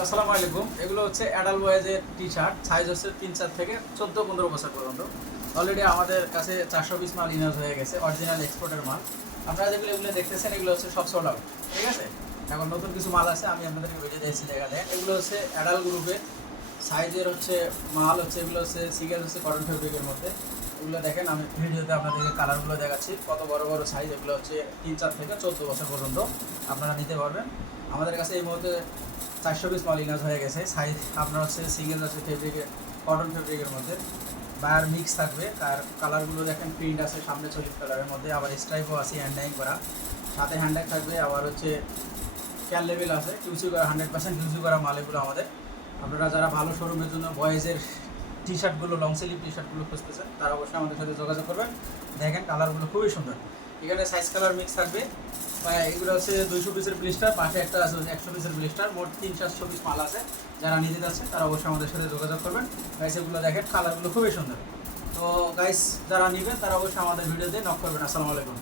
আসসালামু আলাইকুম। এগুলো হচ্ছে অ্যাডাল্ট বয়েজের টি শার্ট, সাইজ হচ্ছে 3-4 থেকে 14-15 বছর পর্যন্ত। অলরেডি আমাদের কাছে 400 পিস মাল ইনহাউস হয়ে গেছে, অরিজিনাল এক্সপোর্টের মাল। আপনারা যেগুলো এগুলো দেখতেছেন এগুলো হচ্ছে সব সোল্ড আউট, ঠিক আছে। এখন নতুন কিছু মাল আছে, আমি আপনাদেরকে বুঝে দিয়েছি দেখা দেয়। এগুলো হচ্ছে অ্যাডাল্ট গ্রুপের সাইজের হচ্ছে মাল হচ্ছে, এগুলো হচ্ছে সিঙ্গেল হচ্ছে কটন ফেব্রিকের মধ্যে। এগুলো দেখেন, আমি ভিডিওতে আপনাদেরকে কালারগুলো দেখাচ্ছি, কত বড় বড় সাইজ। এগুলো হচ্ছে 3-4 থেকে 14 বছর পর্যন্ত আপনারা নিতে পারবেন। আমাদের কাছে এই মুহূর্তে 400 পিস মাল ইনহাউস হয়ে গেছে। সাইজ আপনার হচ্ছে সিঙ্গেল আছে ফেব্রিকের, কটন ফেব্রিকের মধ্যে, বায়ার মিক্স থাকবে। আর কালারগুলো দেখেন, প্রিন্ট আছে সামনে চলিত কালারের মধ্যে, আবার স্ট্রাইপও আছে হ্যান্ডাইং করা, সাথে হ্যান্ডাইং থাকবে। আবার হচ্ছে ক্যান লেভেল আছে, কিউসি করা, 100% কিউসি করা মাল এগুলো আমাদের। আপনারা যারা ভালো শোরুমের জন্য বয়েজের টি শার্টগুলো, লং স্লিভ টি শার্টগুলো খুঁজতেছেন, তারা অবশ্যই আমাদের সাথে যোগাযোগ করবেন। দেখেন কালারগুলো খুবই সুন্দর, এখানে সাইজ কালার মিক্স থাকবে। এগুলো হচ্ছে 200 পিসের ব্লিস্টার, পাশে একটা আছে 100 পিসের ব্লিস্টার, মোট 300-400 পিস মাল আছে। যারা নিতে যাচ্ছে তারা অবশ্যই আমাদের সাথে যোগাযোগ করবেন। গাইস এগুলো দেখেন, কালারগুলো খুবই সুন্দর। তো গাইস যারা নেবেন তারা অবশ্যই আমাদের ভিডিওতে নক করবেন। আসসালামু আলাইকুম।